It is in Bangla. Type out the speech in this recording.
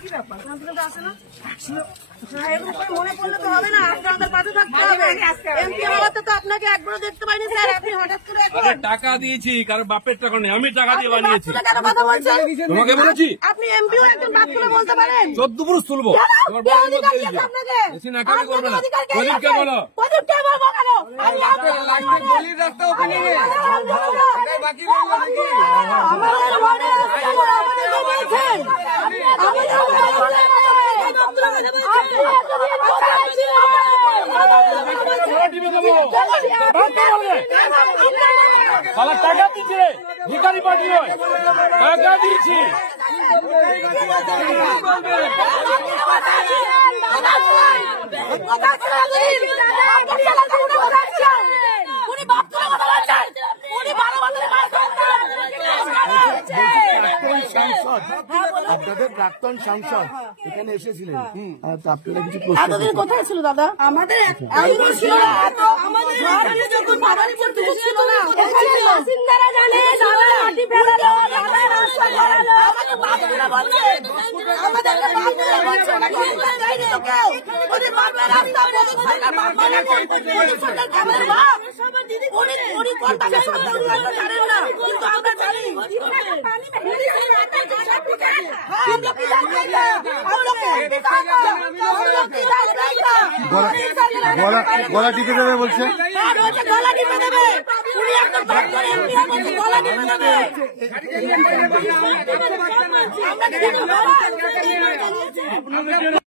কি ব্যাপার আসে না মনে পড়লে তো হবে না, আপনাদের পাশে থাকতে হবে। এমপি হওয়াতে তো আপনাকে একবারও দেখতে পাইনি স্যার, আপনি হঠাৎ করে টাকা দিয়েছি, কারণ বাপের টাকা নেই, আমি টাকা দিয়ে বানিয়েছি। কেন কথা বলছেন? তোমাকে বলেছি আপনি এমপি হয়ে একজন বাদ তুলে বলতে পারেন? 14 পুরুষ তুলবো। তোমার বড় অধিকার আছে আপনাকে, বেশি না কাজ করবে না। প্রদীপকে বলো, প্রদীপকে বলবো কেন? আমি লাগবে গলির রাস্তা ওখানে বাকি রইল নাকি? আমাদের ওয়ার্ডে আমাদের বলছেন টাকা দিচ্ছে ভিখারি পার্টি নয়, টাকা দিয়েছি। আপনাদের প্রাক্তন সাংসদ এখানে এসেছিলেন, আপনারা কিছু এতদিন কোথায় ছিল দাদা? আমাদের ছিল না, আমাদের যখন ছিল না, বাসিন্দারা জানে মাটি ফেলালো, রাস্তা ফেলালো, আমাদের বাপরা বলছে, আমাদেরকে বাপরা বলছে, ওদের বাপরা রাস্তা বলে সরকার বাপরা সরকার ক্যামেরা বাপ উনি কোনটা জানেন না, কিন্তু আমরা জানি। গলা টিপে দেবে বলছে, গলা টিপে দেবে, উনি একদম গলা টিপে দেবে। আমরা